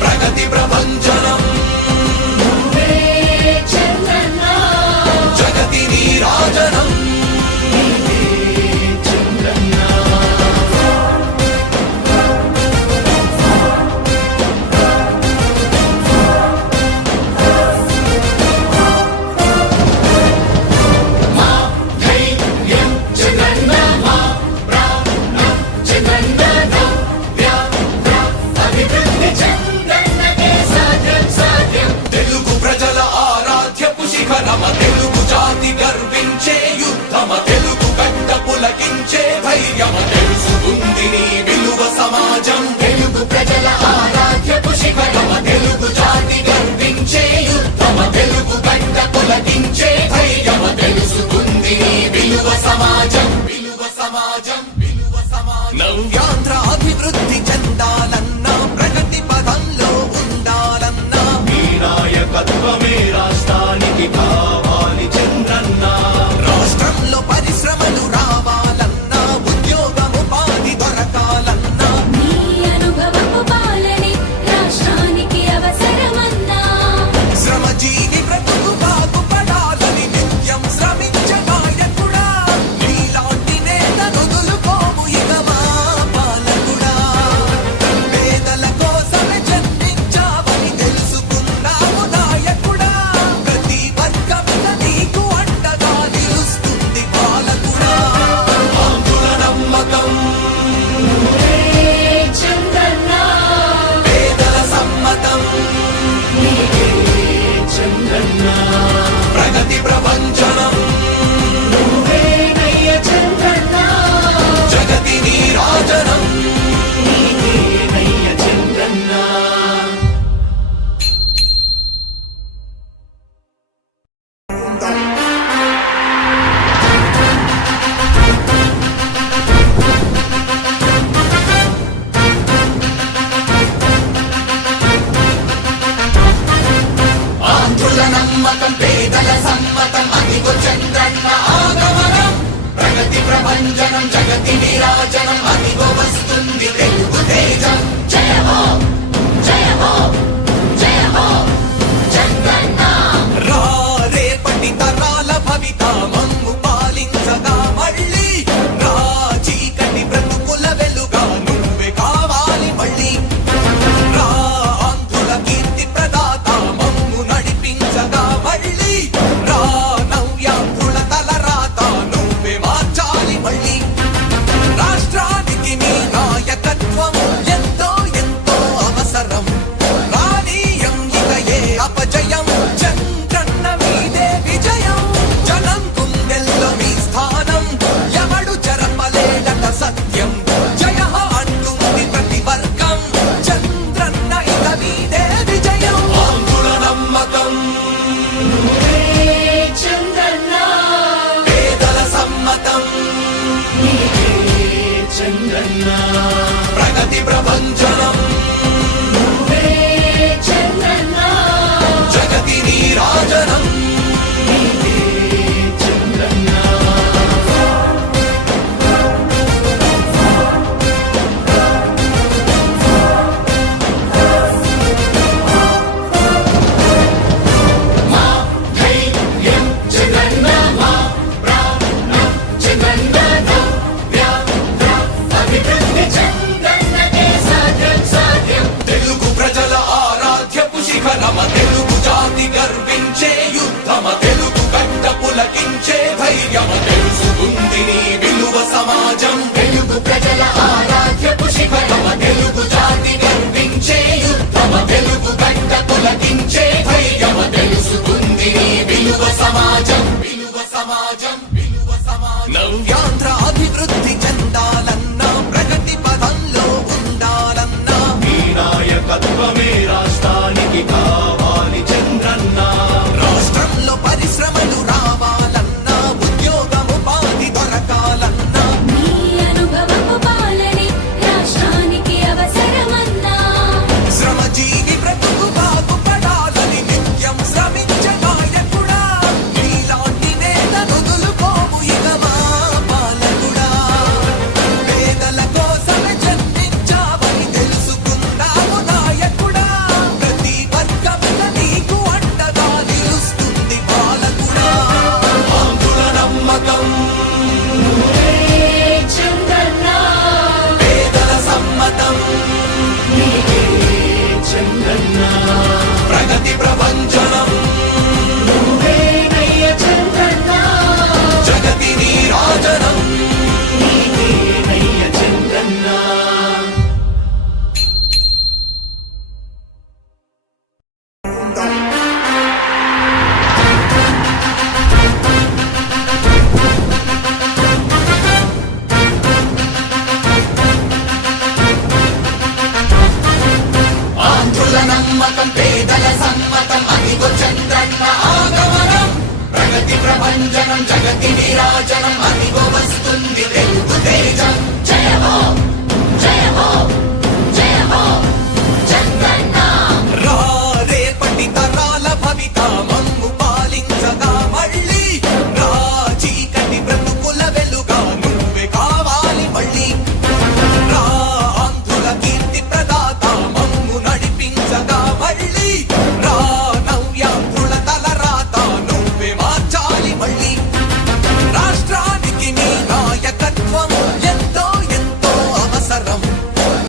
ప్రగతి ప్రభంజనం జగతి నీరాజనం తెలుగు జాతి గర్వించే యుద్ధమ తెలుగు గడ్డ పులకించే ధైర్యమ తెలుసుకుంది నీ విలువ సమాజం తెలుగు ప్రజల ఆరాధ్యపు శిఖరమ తెలుగు జాతి గర్వించే యుద్ధమ తెలుగు గడ్డ పులకించే ధైర్యమ తెలుసుకుంది నీ విలువ సమాజం విలువ సమాజం విలువ సమాజం నవ్యాంధ్ర అభివృద్ధి చెందాలన్నా ప్రగతి పదంలో ఉండాలన్నా మీ నాయకత్వమే రాష్ట్రానికి కావాలి చంద్రన్న రాష్ట్రంలో పరిశ్రమలు రావాలన్నా ఉద్యోగం ఉపాధి దొరకాలన్నా నీ అనుభవపు పాలనే రాష్ట్రానికి అవసరమన్నా శ్రమజీవి బ్రతుకు బాగుపడాలని నిత్యం శ్రమించే నాయకుడా నీలాంటి నేత వదులుకోము ఇక మా పాలకుడా పేదల కోసమే జన్మించావని తెలుసుకున్నావు నాయకుడా ప్రతి వర్గంగా నీకు అండగా నిలుస్తుంది పాలకుడా ఆంధ్రుల నమ్మకం చంద్రన్న పేదల సమ్మతం చంద్రన్న ప్రగతి ప్రభంజనం నువ్వేనయ్య చంద్రన్న జగతి నీరాజనం నీవేనయ్య చంద్రన్న ఆంధ్రుల నమ్మకం పేదల సమ్మతం అదిగో చంద్రన్న ఆగమనం ప్రగతి ప్రభంజనం జగతి నీరాజనం అదిగో వస్తుంది తెలుగు తేజం జయ హో జయ హో జయ హో చంద్రన్న రా రేపటి తరాల భవిత మమ్ము పాలించగా మళ్ళీ రా చీకటి బ్రతుకుల వెలుగా నువ్వే కావాలి మళ్ళీ రా ఆంధ్రుల కీర్తి ప్రదాత మమ్ము నడిపించగా మళ్ళీ రా నవ్యాంధ్రుల తలరాత నువ్వే మార్చాలి మళ్ళీ రాష్ట్రానికి నీ నాయకత్వం ఎంతో ఎంతో అవసరం రానీయం ఇక ఏ అపజయం చంద్రన్న మీదే విజయం జనం గుండెల్లో మీ స్థానం ఎవడు జరపలేడట సత్యం జయ హో అంటుంది ప్రతి వర్గం చంద్రన్న ఇక మీదే విజయం ఆంధ్రుల నమ్మకం చంద్రన్న పేదల సమ్మతం చంద్రన్న ప్రగతి ప్రభంజనం చంద్రన్న జగతి నీరాజనం చంద్రన్న మా ధైర్యం జగన్న మా ప్రాణం జగన్న నవ్యాంధ్ర అభివృద్ధి చంద్రన్నకే సాధ్యం సాధ్యం తెలుగు ప్రజల ఆరాధ్యపు శిఖరమ తెలుగు జాతి గర్వించే యుద్ధమ తెలుగు గడ్డ పులకించే ధైర్యమ తెలుసుకుంది నీ విలువ సమాజం తెలుగు ప్రజల ఆరాధ్యపు శిఖరమ తెలుగు జాతి గర్వించే యుద్ధమ తెలుగు గడ్డ పులకించే ధైర్యమ తెలుసుకుంది నీ విలువ సమాజం విలువ సమాజం విలువ సమాజం నవ్యాంధ్ర అభివృద్ధి చెందాలన్నా ప్రగతి పదంలో ఉండాలన్నా మీ నాయకత్వమే రాష్ట్రానికి కావాలి చంద్రన్న రాష్ట్రంలో పరిశ్రమలు రావాలన్నా ఉద్యోగం ఉపాధి దొరకాలన్నా నీ అనుభవపు పాలనే ఇదిగో చంద్రన్న ఆగమనం ప్రగతి ప్రభంజనం జగతి నీరాజనం అతి